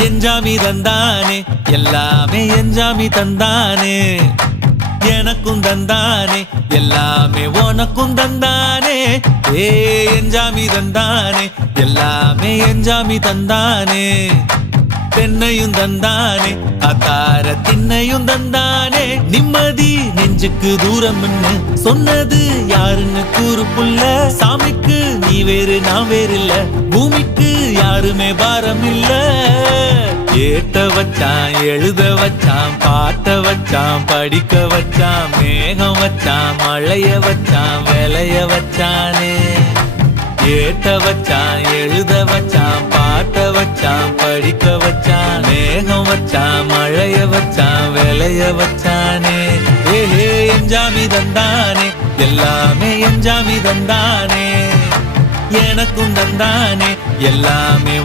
எஞ்சாமி தந்தானே எல்லாமே எஞ்சாமி தந்தானே எனக்கும் தந்தானே எல்லாமே உனக்கும் தந்தானே ஏ எஞ்சாமி தந்தானே எல்லாமே எஞ்சாமி தந்தானே தென்னையும் தந்தானே அத்தார திண்ணையும் தந்தானே நிம்மதி நெஞ்சுக்கு தூரம் சொன்னது யாருன்னு கூறு புள்ள சாமிக்கு நீ வேறு நான் வேறு இல்ல பூமிக்கு யாருமே பாரம் இல்ல ஏட்ட வச்சான் எழுத வச்சான் பாட்ட வச்சான் படிக்க வச்சான் மேகம் வச்சான் மழைய வச்சான் விளைய வச்சானே ஏட்ட வச்சான் எழுத வச்சான் பாட்ட வச்சான் படிக்க வச்சான் மேகம் வச்சான் மழைய வச்சான் விளைய வச்சானே ஏஹே எஞ்சாமி தந்தானே எல்லாமே எஞ்சாமி தந்தானே எனக்கும் தந்தானே எல்லாமே